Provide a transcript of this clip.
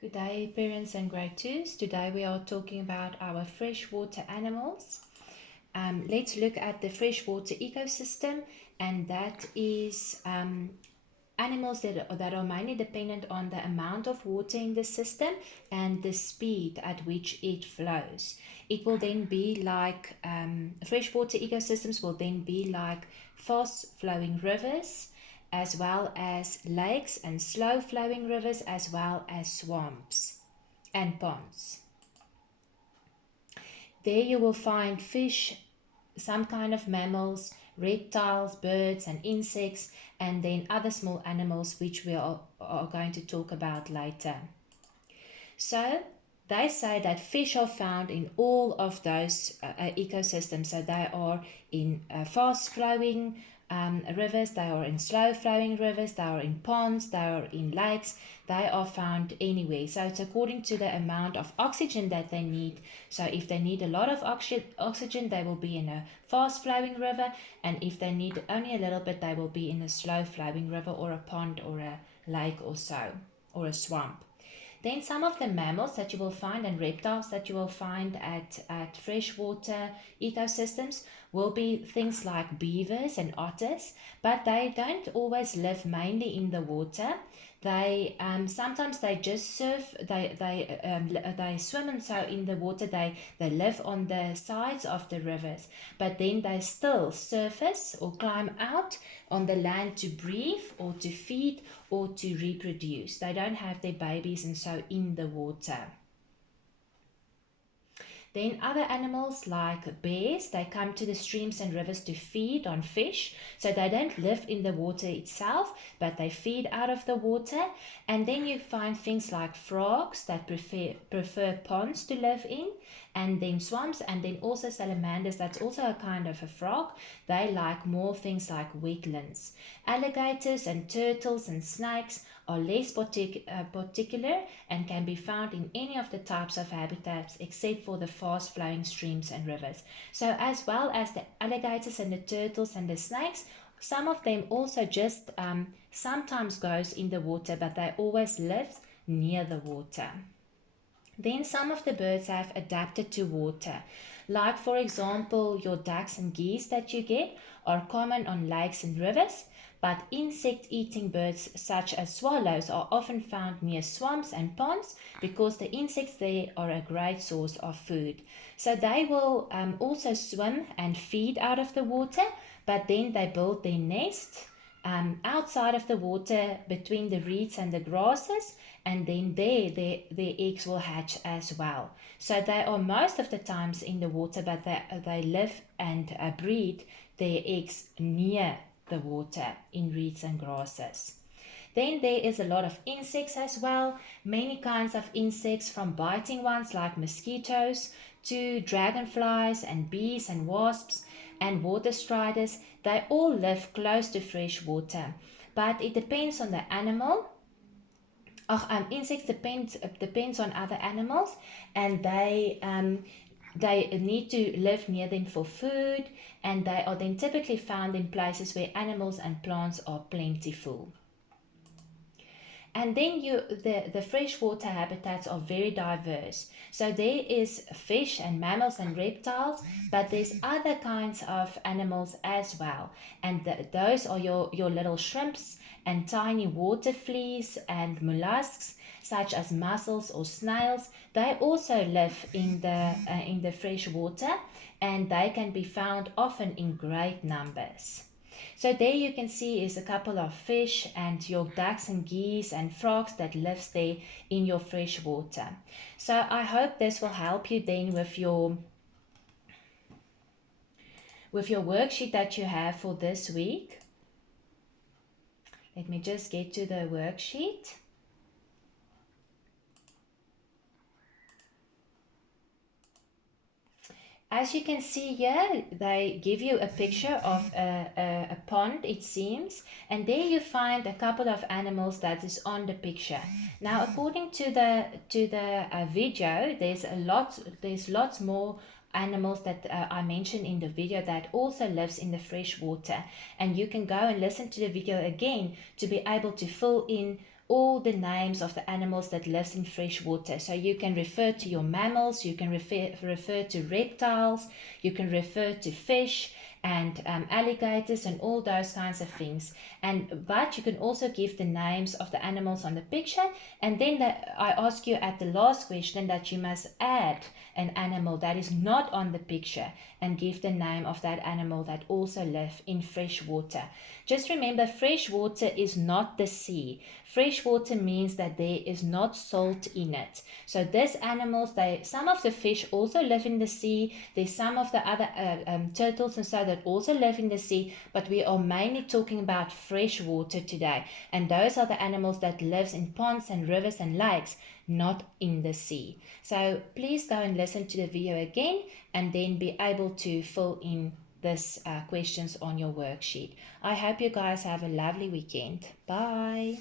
Good day, parents and grade 2s. Today we are talking about our freshwater animals. Let's look at the freshwater ecosystem, and that is animals that are mainly dependent on the amount of water in the system and the speed at which it flows. It will then be like freshwater ecosystems will then be like fast flowing rivers, as well as lakes, and slow flowing rivers, as well as swamps and ponds. There you will find fish, some kind of mammals, reptiles, birds, and insects, and then other small animals which we are going to talk about later. So they say that fish are found in all of those ecosystems. So they are in fast flowing rivers, they are in slow flowing rivers, they are in ponds, they are in lakes, they are found anywhere. So it's according to the amount of oxygen that they need. So if they need a lot of oxygen, they will be in a fast flowing river, and if they need only a little bit, they will be in a slow flowing river or a pond or a lake or so, or a swamp. Then some of the mammals that you will find and reptiles that you will find at freshwater ecosystems will be things like beavers and otters, but they don't always live mainly in the water. They sometimes they just surf, they swim, and so in the water they live on the sides of the rivers, but then they still surface or climb out on the land to breathe or to feed or to reproduce. They don't have their babies and so in the water. Then other animals like bears, they come to the streams and rivers to feed on fish. So they don't live in the water itself, but they feed out of the water. And then you find things like frogs that prefer ponds to live in, and then swamps, and then also salamanders, that's also a kind of a frog. They like more things like wetlands. Alligators and turtles and snakes are less particular and can be found in any of the types of habitats except for the fast flowing streams and rivers. So as well as the alligators and the turtles and the snakes, some of them also just sometimes goes in the water, but they always live near the water. Then some of the birds have adapted to water. Like for example, your ducks and geese that you get are common on lakes and rivers, but insect-eating birds such as swallows are often found near swamps and ponds because the insects there are a great source of food. So they will also swim and feed out of the water, but then they build their nest outside of the water between the reeds and the grasses, and then there their eggs will hatch as well. So they are most of the times in the water, but they live and breed their eggs near the water in reeds and grasses. Then there is a lot of insects as well, many kinds of insects, from biting ones like mosquitoes to dragonflies and bees and wasps and water striders. They all live close to fresh water, but it depends on the animal. Insects depends on other animals, and they need to live near them for food, and they are then typically found in places where animals and plants are plentiful. And then the freshwater habitats are very diverse. So there is fish and mammals and reptiles, but there's other kinds of animals as well. And those are your little shrimps and tiny water fleas and mollusks, such as mussels or snails. They also live in the fresh water, and they can be found often in great numbers. So there you can see is a couple of fish and your ducks and geese and frogs that lives there in your fresh water. So I hope this will help you then with your worksheet that you have for this week. Let me just get to the worksheet. As you can see here, they give you a picture of a pond, it seems, and there you find a couple of animals that is on the picture. Now, according to the video, there's lots more animals that I mentioned in the video that also lives in the fresh water, and you can go and listen to the video again to be able to fill in all the names of the animals that lives in fresh water. So you can refer to your mammals, you can refer to reptiles, you can refer to fish and alligators and all those kinds of things. But you can also give the names of the animals on the picture, and then I ask you at the last question that you must add an animal that is not on the picture and give the name of that animal that also live in fresh water. Just remember, fresh water is not the sea. Fresh water means that there is not salt in it. So these animals, some of the fish also live in the sea. There's some of the other turtles and so that also live in the sea, but we are mainly talking about fresh water today. And those are the animals that lives in ponds and rivers and lakes, not in the sea. So please go and listen to the video again and then be able to fill in this questions on your worksheet. I hope you guys have a lovely weekend. Bye.